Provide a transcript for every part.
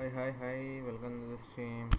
Hi, welcome to the stream.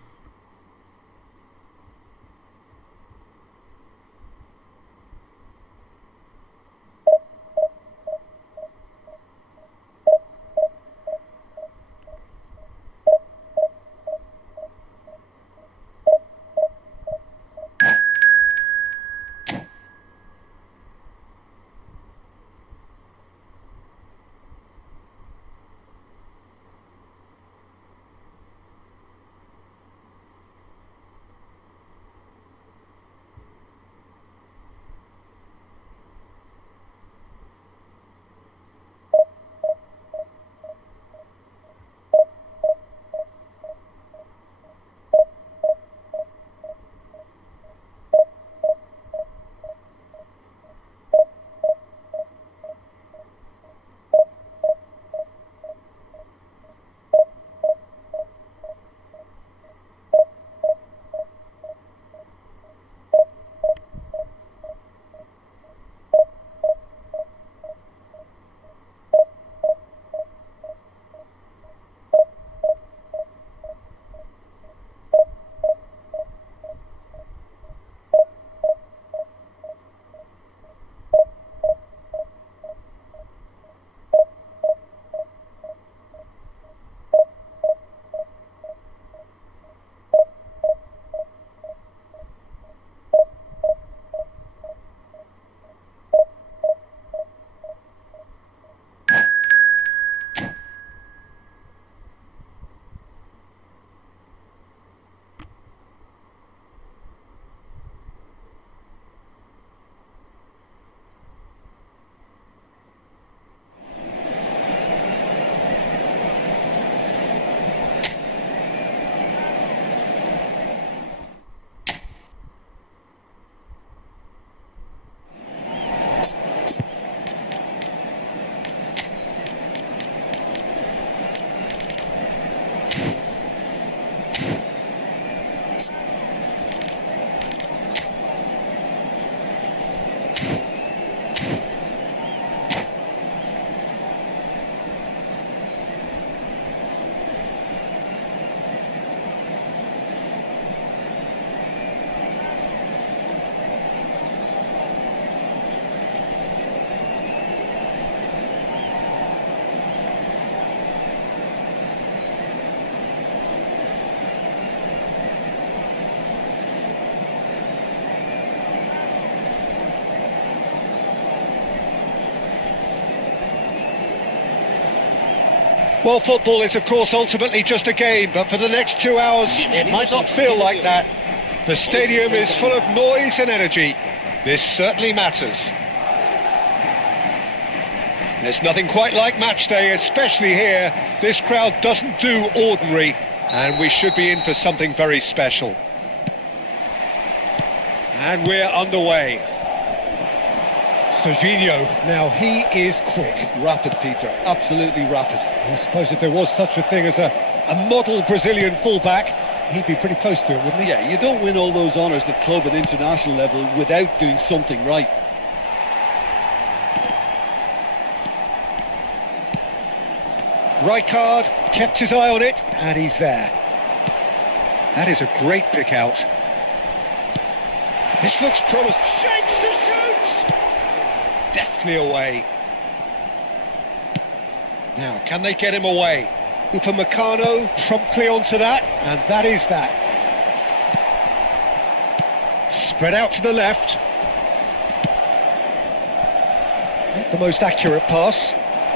Well, football is, of course, ultimately just a game, but for the next 2 hours, it might not feel like that. The stadium is full of noise and energy. This certainly matters. There's nothing quite like match day, especially here. This crowd doesn't do ordinary, and we should be in for something very special. And we're underway. Serginho, now he is quick. Rapid, Peter, absolutely rapid. I suppose if there was such a thing as a model Brazilian fullback, he'd be pretty close to it, wouldn't he? Yeah, you don't win all those honours at club and international level without doing something right. Rijkaard kept his eye on it, and he's there. That is a great pick out. This looks promising. Shapes to shoot! Deftly away. Now, can they get him away? Upamecano promptly onto that, and that is that. Spread out to the left. Not the most accurate pass.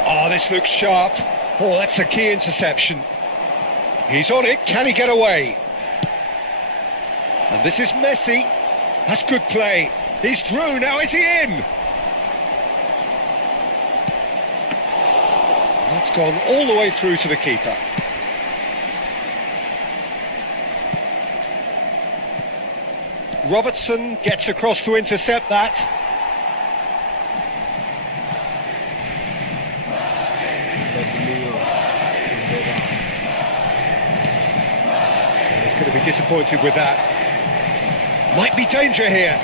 Oh, this looks sharp. Oh, that's a key interception. He's on it, can he get away? And this is Messi. That's good play. He's through, now is he in? That's gone all the way through to the keeper. Robertson gets across to intercept that. He's going to be disappointed with that. Might be danger here.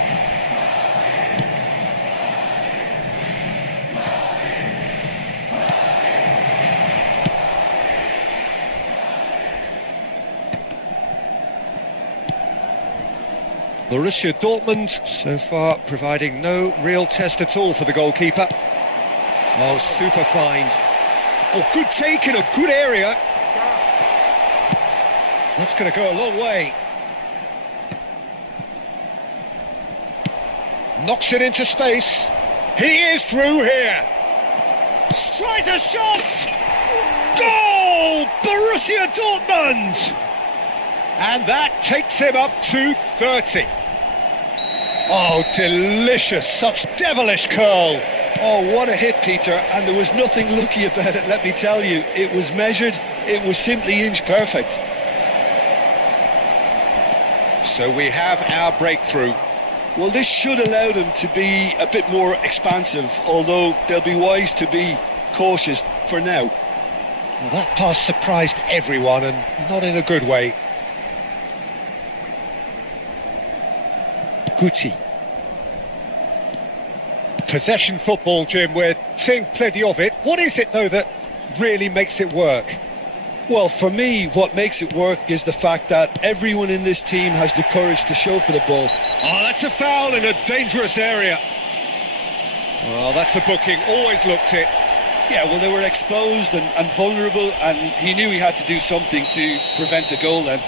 Borussia Dortmund so far providing no real test at all for the goalkeeper. Oh, super find. Oh, good take in a good area. That's going to go a long way. Knocks it into space. He is through here. Tries a shot. Goal! Borussia Dortmund! And that takes him up to 30. Oh, delicious. Such devilish curl. Oh, what a hit, Peter, and there was nothing lucky about it, let me tell you. It was measured, it was simply inch perfect. So we have our breakthrough. Well, this should allow them to be a bit more expansive, although they'll be wise to be cautious for now. Well, that pass surprised everyone, and not in a good way. Guti. Possession football, Jim, we're seeing plenty of it. What is it, though, that really makes it work? Well, for me, what makes it work is the fact that everyone in this team has the courage to show for the ball. Oh, that's a foul in a dangerous area. Well, that's a booking, always looked it. Yeah, well, they were exposed and vulnerable, and he knew he had to do something to prevent a goal then.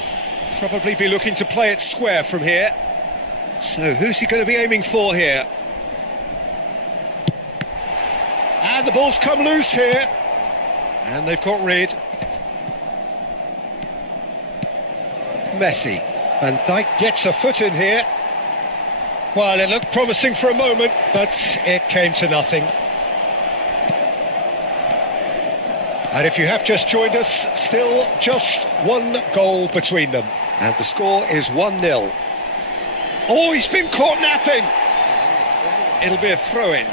Probably be looking to play it square from here. So who's he going to be aiming for here? And the ball's come loose here. And they've got rid. Messi. Van Dijk gets a foot in here. Well, it looked promising for a moment, but it came to nothing. And if you have just joined us, still just one goal between them. And the score is 1-0. Oh, he's been caught napping. It'll be a throw-in.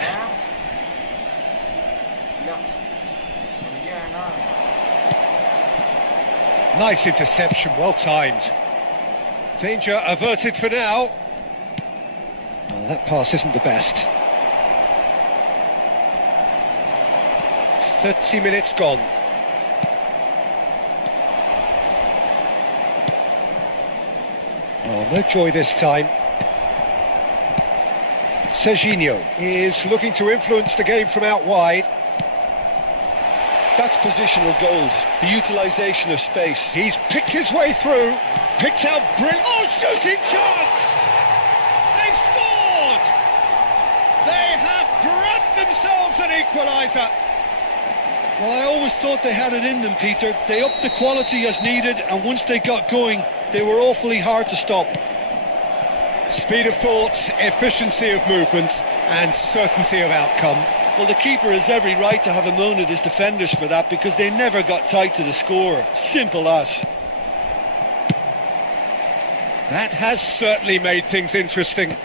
Nice interception, well timed. Danger averted for now. Well, that pass isn't the best. 30 minutes gone. Oh, no joy this time. Serginho is looking to influence the game from out wide. That's positional goals, the utilisation of space. He's picked his way through, picked out brilliant... Oh, shooting chance! They've scored! They have grabbed themselves an equaliser. Well, I always thought they had it in them, Peter. They upped the quality as needed, and once they got going, they were awfully hard to stop. Speed of thought, efficiency of movement, and certainty of outcome. Well, the keeper has every right to have a moan at his defenders for that, because they never got tight to the score. Simple as. That has certainly made things interesting.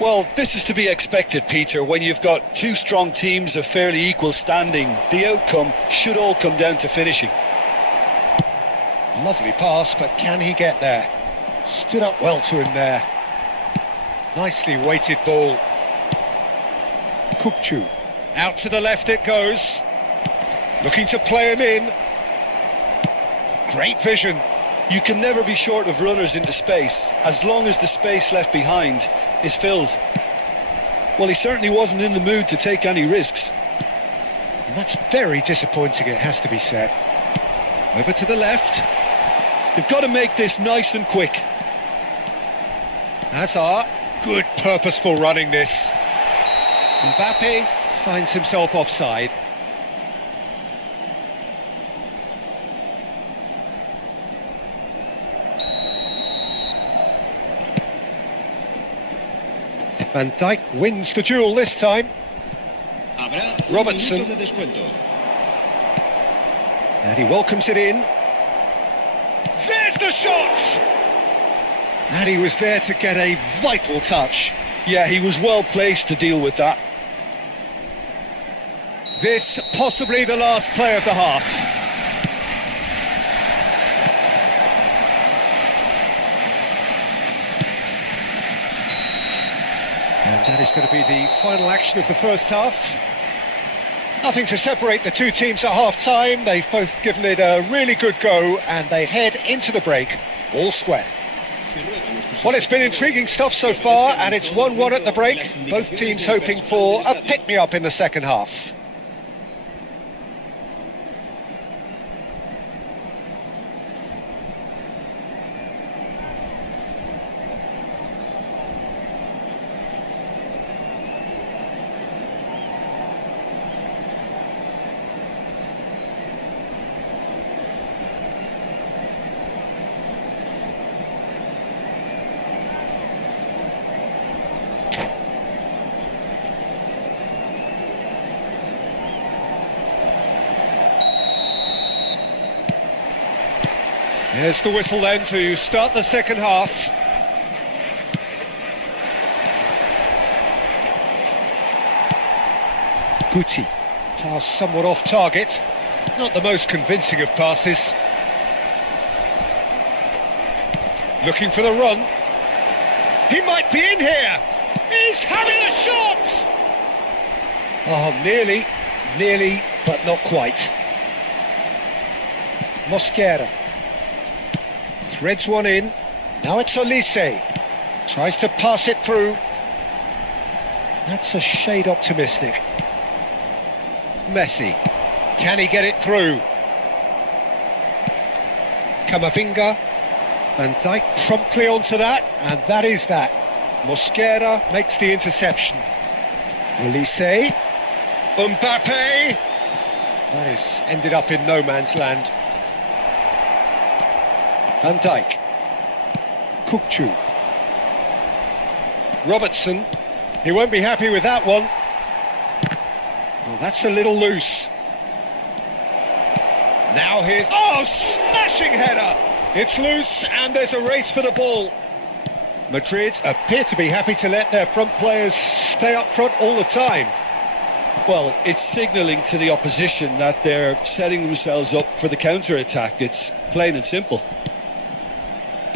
Well, this is to be expected, Peter, when you've got two strong teams of fairly equal standing. The outcome should all come down to finishing. Lovely pass, but can he get there? Stood up well to him there. Nicely weighted ball. Kukçu. Out to the left it goes. Looking to play him in. Great vision. You can never be short of runners into space, as long as the space left behind is filled. Well, he certainly wasn't in the mood to take any risks. And that's very disappointing, it has to be said. Over to the left. They've got to make this nice and quick. Hazard. Good purposeful running this. Mbappe finds himself offside. Van Dijk wins the duel this time. Robertson. And he welcomes it in. There's the shot! And he was there to get a vital touch. Yeah, he was well placed to deal with that. This possibly the last play of the half. And that is going to be the final action of the first half. Nothing to separate the two teams at half-time. They've both given it a really good go, and they head into the break all square. Well, it's been intriguing stuff so far, and it's 1-1 at the break. Both teams hoping for a pick-me-up in the second half. Here's the whistle then to start the second half. Guti. Pass somewhat off target. Not the most convincing of passes. Looking for the run. He might be in here. He's having a shot! Oh, nearly, but not quite. Mosquera. Threads one in. Now it's Olise. Tries to pass it through. That's a shade optimistic. Messi. Can he get it through? Camavinga. Van Dijk promptly onto that, and that is that. Mosquera makes the interception. Olise. Mbappe. That is ended up in no man's land. Van Dijk. Kukçu. Robertson. He won't be happy with that one. Well, that's a little loose. Now here's... Oh, smashing header! It's loose and there's a race for the ball. Madrid appear to be happy to let their front players stay up front all the time. Well, it's signalling to the opposition that they're setting themselves up for the counter-attack. It's plain and simple.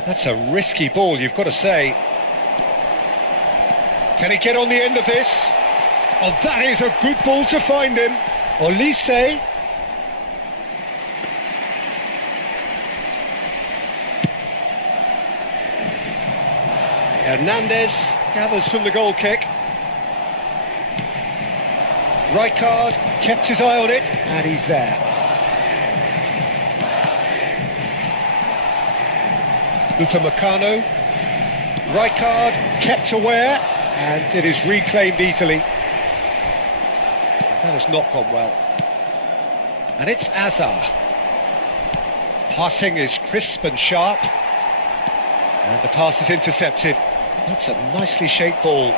That's a risky ball, you've got to say. Can he get on the end of this? Oh, that is a good ball to find him. Olise. Hernandez gathers from the goal kick. Rijkaard kept his eye on it, and he's there. Upamecano. Rijkaard kept aware, and it is reclaimed easily. That has not gone well. And it's Azar. Passing is crisp and sharp. And the pass is intercepted. That's a nicely shaped ball.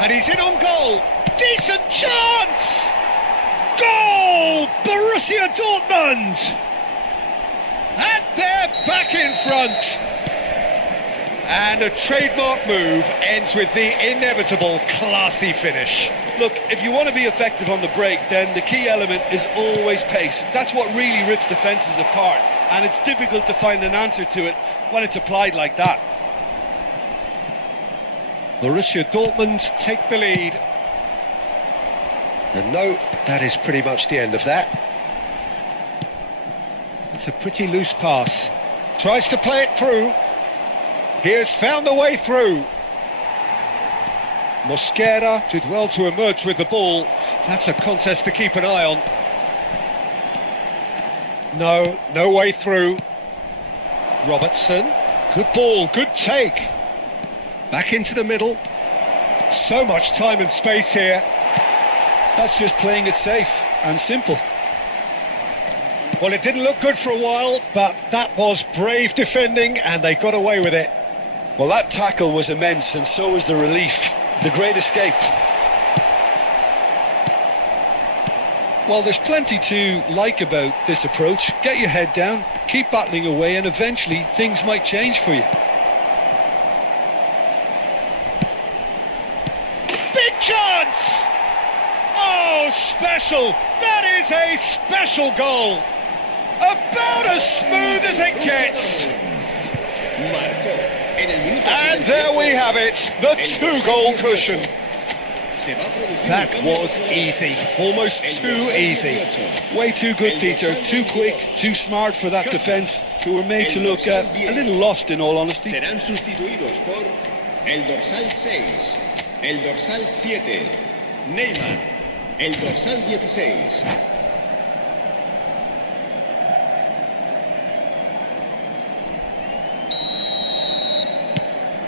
And he's in on goal. Decent chance! Goal! Borussia Dortmund! And they're back in front. And a trademark move ends with the inevitable classy finish. Look, if you want to be effective on the break, then the key element is always pace. That's what really rips defences apart. And it's difficult to find an answer to it when it's applied like that. Borussia Dortmund take the lead. And no, that is pretty much the end of that. It's a pretty loose pass. Tries to play it through. He has found the way through. Mosquera did well to emerge with the ball. That's a contest to keep an eye on. No way through. Robertson. Good ball, good take. Back into the middle. So much time and space here. That's just playing it safe and simple. Well, it didn't look good for a while, but that was brave defending and they got away with it. Well, that tackle was immense, and so was the relief. The great escape. Well, there's plenty to like about this approach. Get your head down, keep battling away, and eventually things might change for you. Big chance! Oh, special! That is a special goal! About as smooth as it gets! And there we have it, the two-goal cushion. That was easy, almost too easy. Way too good, Peter. Too quick, too smart for that defence. who were made to look a little lost, in all honesty. Serán sustituidos por el dorsal 6, el dorsal 7, Neymar, el dorsal 16.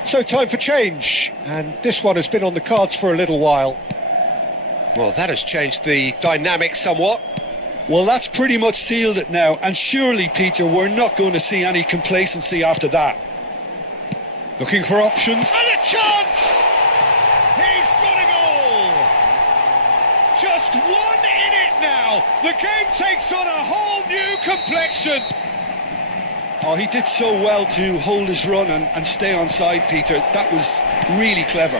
So time for change, and this one has been on the cards for a little while. Well, that has changed the dynamic somewhat. Well, that's pretty much sealed it now, and surely, Peter, we're not going to see any complacency after that. Looking for options. And a chance! He's got a goal! Just one in it now. The game takes on a whole new complexion. Oh, he did so well to hold his run and stay on side, Peter. That was really clever.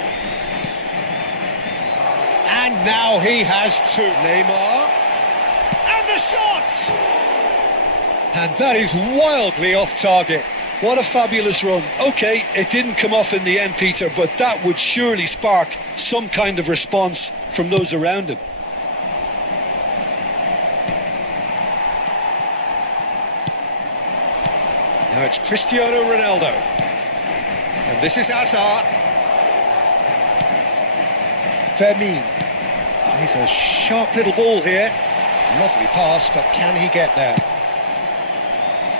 And now he has two. Neymar. And the shot! And that is wildly off target. What a fabulous run. OK, it didn't come off in the end, Peter, but that would surely spark some kind of response from those around him. Now it's Cristiano Ronaldo. And this is Hazard. Fermin. He's a sharp little ball here. Lovely pass, but can he get there?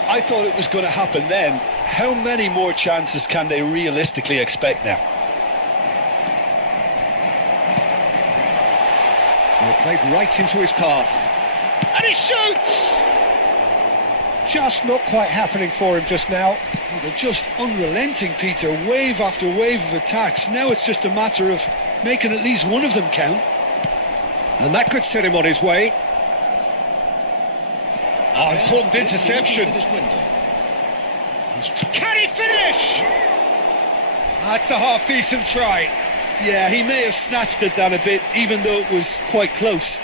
I thought it was going to happen then. How many more chances can they realistically expect now? Well, played right into his path. And he shoots! Just not quite happening for him just now. Well, they're just unrelenting, Peter. Wave after wave of attacks. Now it's just a matter of making at least one of them count. And that could set him on his way. Oh, important interception. Can he finish? That's a half-decent try. Yeah, he may have snatched it down a bit, even though it was quite close.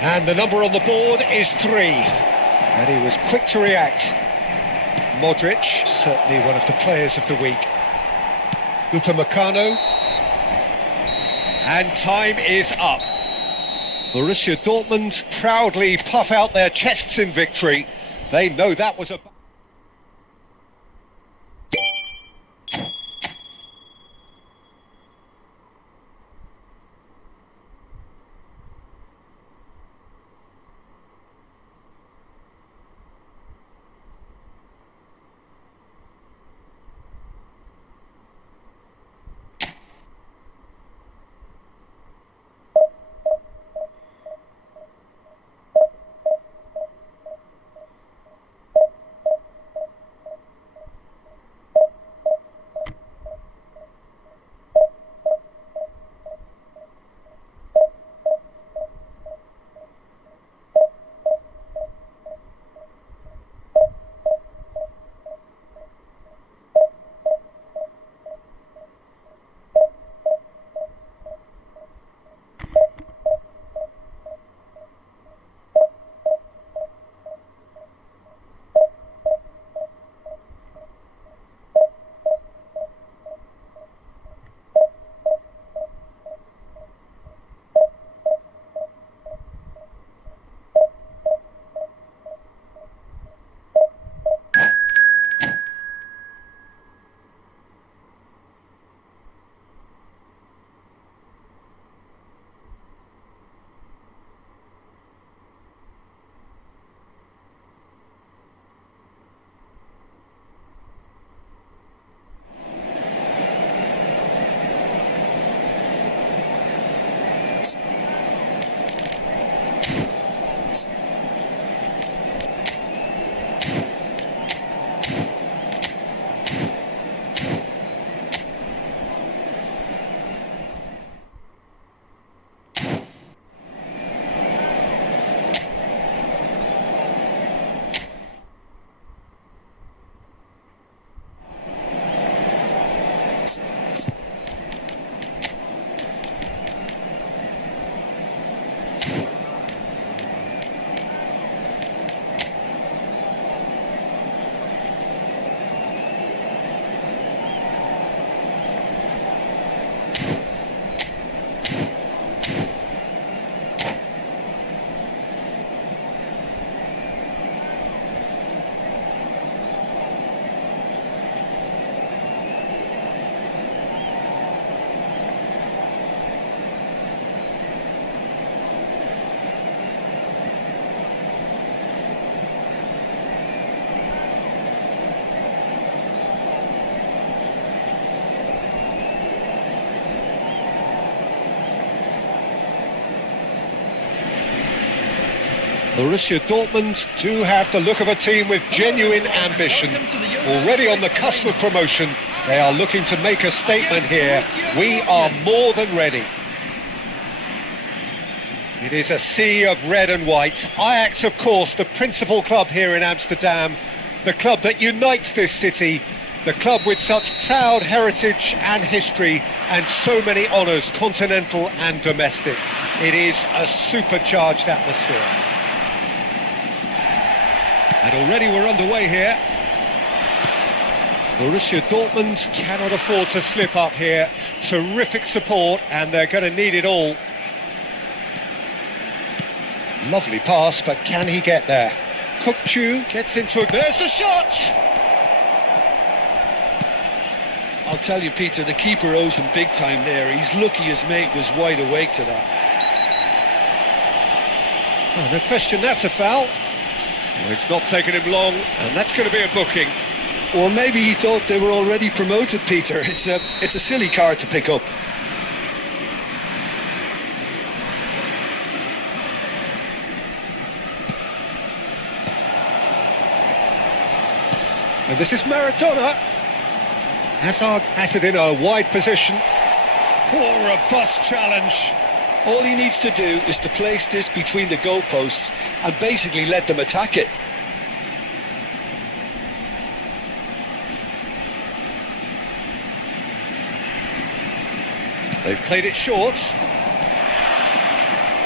And the number on the board is 3. And he was quick to react. Modric, certainly one of the players of the week. Upamecano. And time is up. Borussia Dortmund proudly puff out their chests in victory. They know that was a... Borussia Dortmund do have the look of a team with genuine ambition. Already on the cusp of promotion, they are looking to make a statement here. We are more than ready. It is a sea of red and white. Ajax, of course, the principal club here in Amsterdam, the club that unites this city, the club with such proud heritage and history and so many honours, continental and domestic. It is a supercharged atmosphere. And already we're underway here. Borussia Dortmund cannot afford to slip up here. Terrific support, and they're going to need it all. Lovely pass, but can he get there? Kukçu gets into it. There's the shot! I'll tell you, Peter, the keeper owes him big time there. He's lucky his mate was wide awake to that. Oh, no question, that's a foul. Well, it's not taken him long, and that's going to be a booking. Well, maybe he thought they were already promoted, Peter. It's a silly card to pick up. And this is Maradona. Hazard has it in a wide position. Oh, robust challenge. All he needs to do is to place this between the goalposts and basically let them attack it. They've played it short.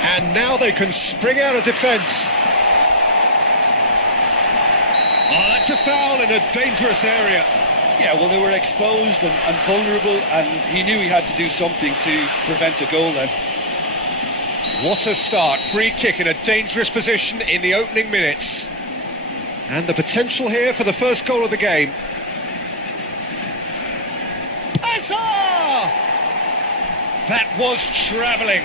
And now they can spring out of defence. Oh, that's a foul in a dangerous area. Yeah, well, they were exposed and vulnerable, and he knew he had to do something to prevent a goal then. What a start. Free kick in a dangerous position in the opening minutes. And the potential here for the first goal of the game. Hazard! That was travelling.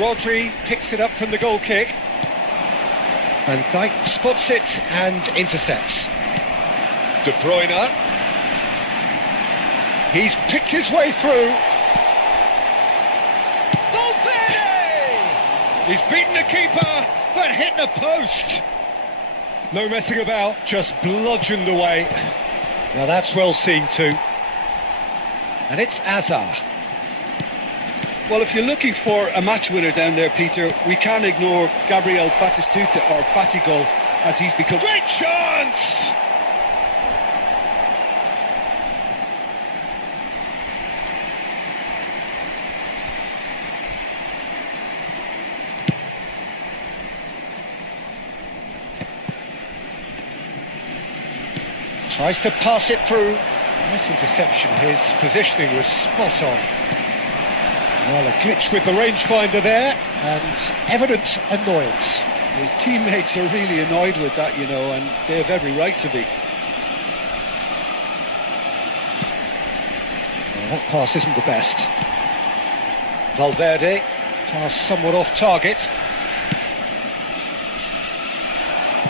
Rodri picks it up from the goal kick. Van Dijk spots it and intercepts. De Bruyne. He's picked his way through. Valverde! He's beaten the keeper, but hit the post. No messing about, just bludgeoned away. Now that's well seen too. And it's Hazard. Well, if you're looking for a match winner down there, Peter, we can't ignore Gabriel Batistuta, or Batigol, as he's become. Great chance! Tries to pass it through. Nice interception. His positioning was spot on. Well, a glitch with the rangefinder there, and evident annoyance. His teammates are really annoyed with that, you know, and they have every right to be. Well, that pass isn't the best. Valverde, pass somewhat off target.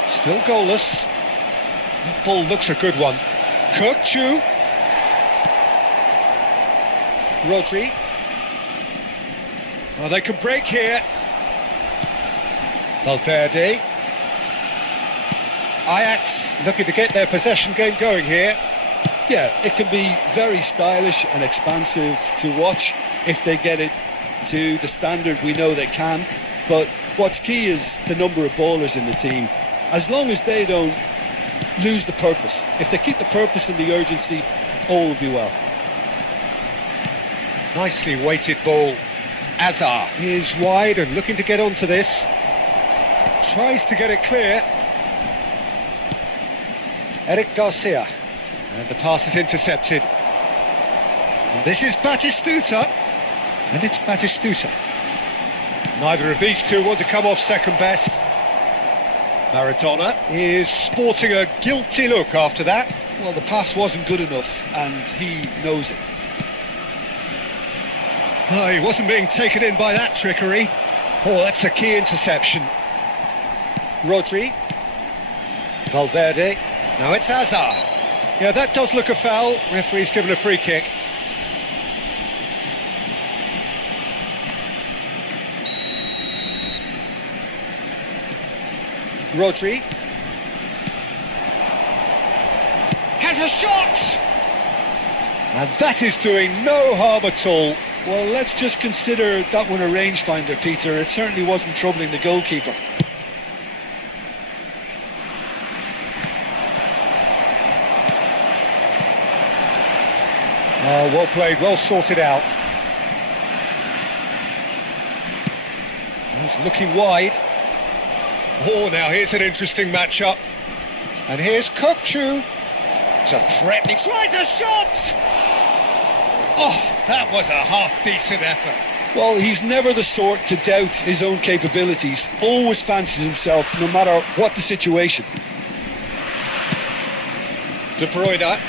Still goalless. That ball looks a good one. Kukçu. Rodri. Oh, they can break here. Valverde. Ajax looking to get their possession game going here. Yeah, it can be very stylish and expansive to watch if they get it to the standard we know they can. But what's key is the number of ballers in the team. As long as they don't lose the purpose. If they keep the purpose and the urgency, all will be well. Nicely weighted ball. Hazard is wide and looking to get onto this. Tries to get it clear. Eric Garcia. And the pass is intercepted. And this is Batistuta. And it's Batistuta. Neither of these two want to come off second best. Maradona is sporting a guilty look after that. Well, the pass wasn't good enough, and he knows it. Oh, he wasn't being taken in by that trickery. Oh, that's a key interception. Rodri. Valverde. Now it's Hazard. Yeah, that does look a foul. Referee's given a free kick. Rodri. Has a shot! And that is doing no harm at all. Well, let's just consider that one a rangefinder, Peter. It certainly wasn't troubling the goalkeeper. Oh, well played, well sorted out. He's looking wide. Oh, now here's an interesting matchup. And here's Kokchu. It's a threatening... Tries a shot! Oh, that was a half-decent effort. Well, he's never the sort to doubt his own capabilities. Always fancies himself, no matter what the situation. De Bruyne.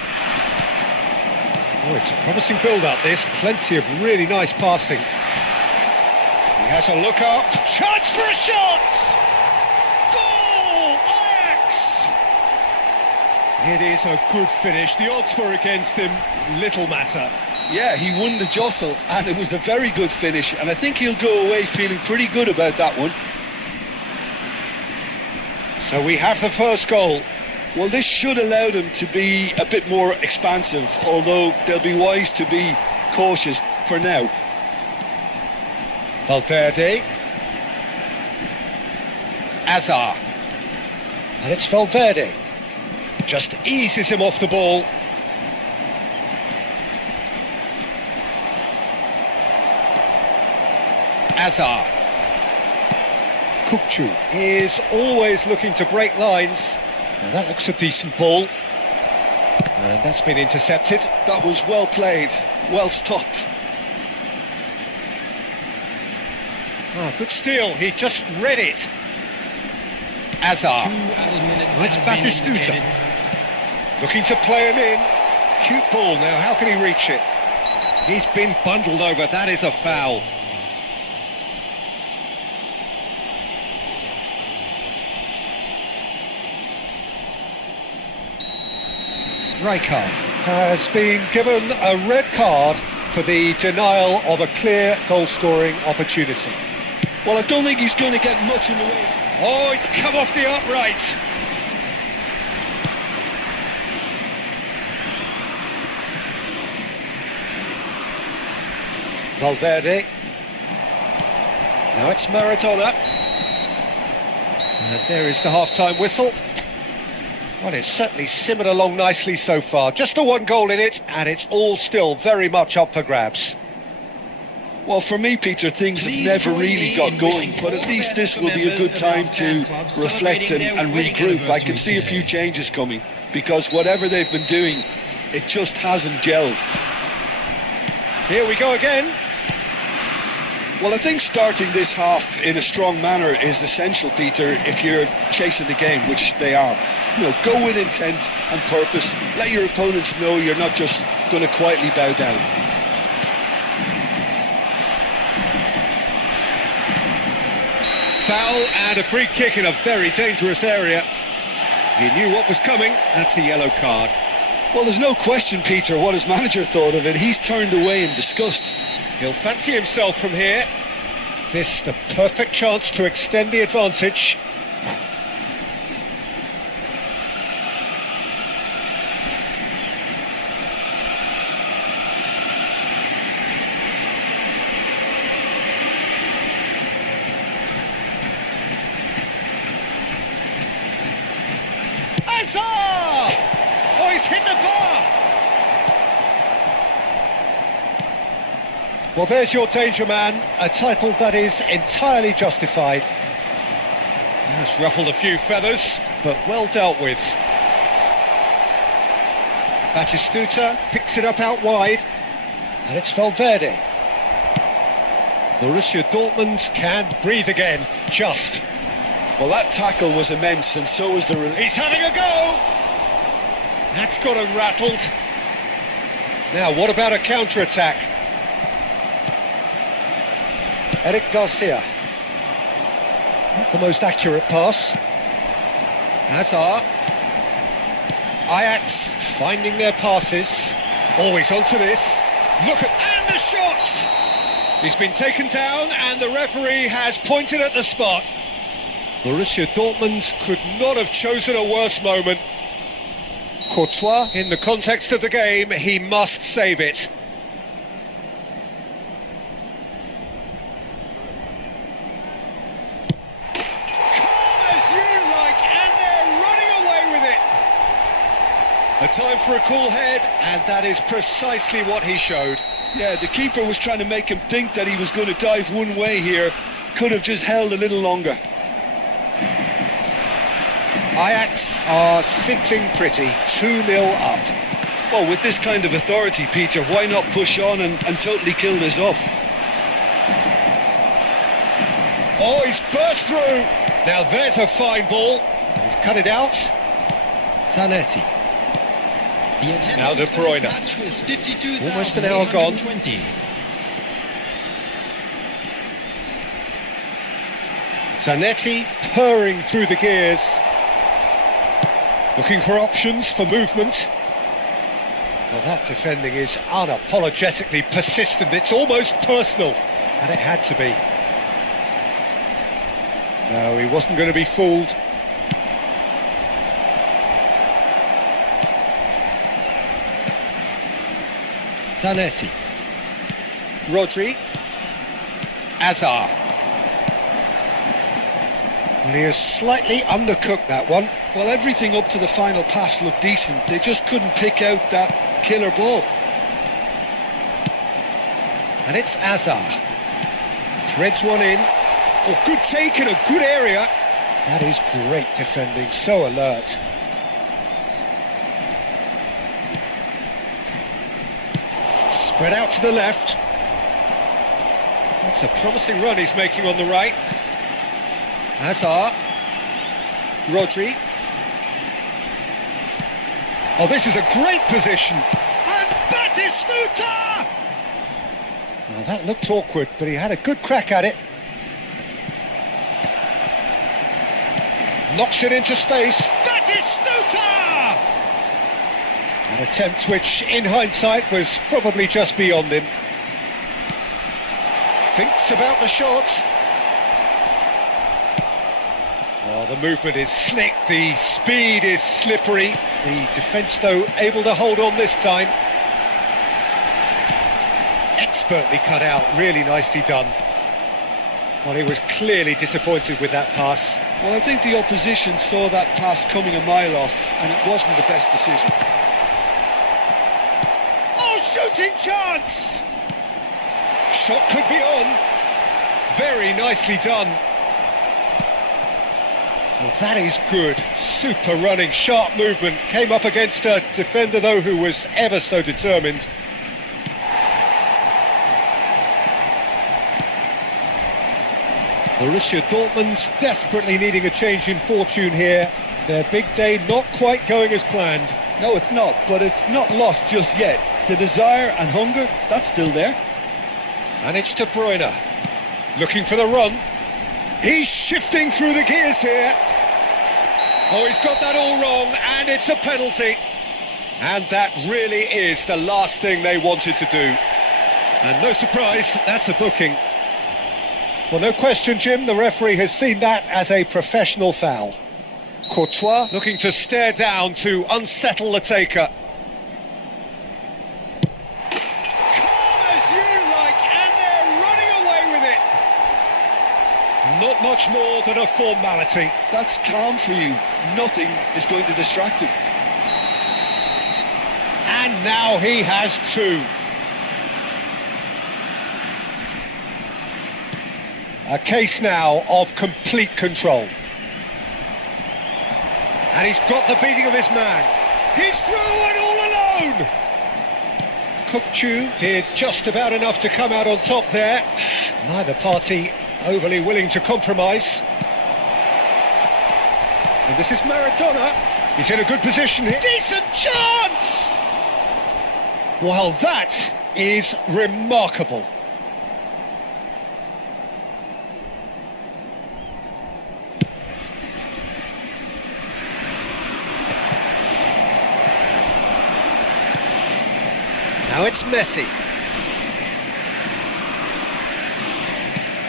Oh, it's a promising build-up, this. Plenty of really nice passing. He has a look up. Chance for a shot! Goal! Ajax! It is a good finish. The odds were against him. Little matter. Yeah, he won the jostle, and it was a very good finish, and I think he'll go away feeling pretty good about that one. So we have the first goal. Well, this should allow them to be a bit more expansive, although they'll be wise to be cautious for now. Valverde. Azar. And it's Valverde. Just eases him off the ball. Azar. Kokchu is always looking to break lines. Now that looks a decent ball. And that's been intercepted. That was well played, well stopped. Ah, good steal, he just read it. Azar. It's Batistuta. Looking to play him in. Cute ball now, how can he reach it? He's been bundled over, that is a foul. Rijkaard has been given a red card for the denial of a clear goal-scoring opportunity. Well, I don't think he's going to get much in the way. Oh, it's come off the upright. Valverde. Now it's Maradona. And there is the half-time whistle. Well, it's certainly simmered along nicely so far. Just the one goal in it, and it's all still very much up for grabs. Well, for me, Peter, things have never really got going, but at least this will be a good time to reflect and regroup. I can see a few changes coming, because whatever they've been doing, it just hasn't gelled. Here we go again. Well, I think starting this half in a strong manner is essential, Peter, if you're chasing the game, which they are. You know, go with intent and purpose. Let your opponents know you're not just going to quietly bow down. Foul and a free kick in a very dangerous area. He knew what was coming. That's a yellow card. Well, there's no question, Peter, what his manager thought of it. He's turned away in disgust. He'll fancy himself from here. This the perfect chance to extend the advantage. Azar! Oh, he's hit the bar! Well, there's your danger man, a title that is entirely justified. Has ruffled a few feathers, but well dealt with. Batistuta picks it up out wide, and it's Valverde. Borussia Dortmund can breathe again, just. Well, that tackle was immense, and so was the release. He's having a go! That's got him rattled. Now, what about a counter-attack? Eric Garcia. Not the most accurate pass. Hazard. Ajax finding their passes. Always onto this. Look at... And the shot! He's been taken down and the referee has pointed at the spot. Borussia Dortmund could not have chosen a worse moment. Courtois, in the context of the game, he must save it. Calm as you like, and they're running away with it. A time for a cool head, and that is precisely what he showed. Yeah, the keeper was trying to make him think that he was going to dive one way here. Could have just held a little longer. Ajax are sitting pretty, 2-0 up. Well, with this kind of authority, Peter, why not push on and totally kill this off? Oh, he's burst through. Now there's a fine ball. He's cut it out. Zanetti. Now De Bruyne. Almost an hour gone. Zanetti purring through the gears. Looking for options for movement. Well, that defending is unapologetically persistent. It's almost personal. And it had to be. No, he wasn't going to be fooled. Zanetti. Rodri. Azar. And he has slightly undercooked that one. Well, everything up to the final pass looked decent. They just couldn't pick out that killer ball. And it's Azar. Threads one in. Oh, good take in a good area. That is great defending, so alert. Spread out to the left. That's a promising run he's making on the right. Azar. Rodri. Oh, this is a great position. And Batistuta! Well, that looked awkward, but he had a good crack at it. Knocks it into space. Batistuta! An attempt which, in hindsight, was probably just beyond him. Thinks about the shot. Oh, the movement is slick, the speed is slippery. The defence, though, able to hold on this time. Expertly cut out, really nicely done. Well, he was clearly disappointed with that pass. Well, I think the opposition saw that pass coming a mile off, and it wasn't the best decision. Oh, shooting chance! Shot could be on. Very nicely done. Well, that is good. Super running, sharp movement. Came up against a defender, though, who was ever so determined. Borussia Dortmund desperately needing a change in fortune here. Their big day not quite going as planned. No, it's not, but it's not lost just yet. The desire and hunger, that's still there. And it's De Bruyne. Looking for the run. He's shifting through the gears here. Oh, he's got that all wrong, and it's a penalty. And that really is the last thing they wanted to do. And no surprise, that's a booking. Well, no question, Jim, the referee has seen that as a professional foul. Courtois looking to stare down to unsettle the taker. Calm as you like, and they're running away with it. Not much more than a formality. That's calm for you. Nothing is going to distract him. And now he has two. A case now of complete control. And he's got the beating of his man. He's through and all alone! Kukçu did just about enough to come out on top there. Neither party overly willing to compromise. And this is Maradona. He's in a good position here. Decent chance! Well, that is remarkable. Now it's Messi.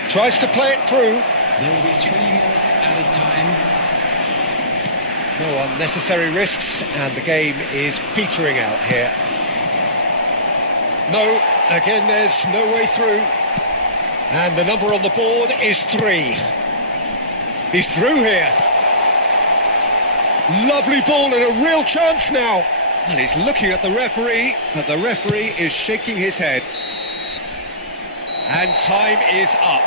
Tries to play it through. There will be 3 minutes added time. No unnecessary risks, and the game is petering out here. No, again there's no way through. And the number on the board is 3. He's through here. Lovely ball and a real chance now. And he's looking at the referee, but the referee is shaking his head. And time is up.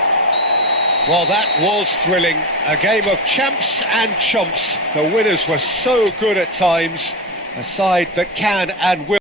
Well, that was thrilling. A game of champs and chumps. The winners were so good at times. A side that can and will.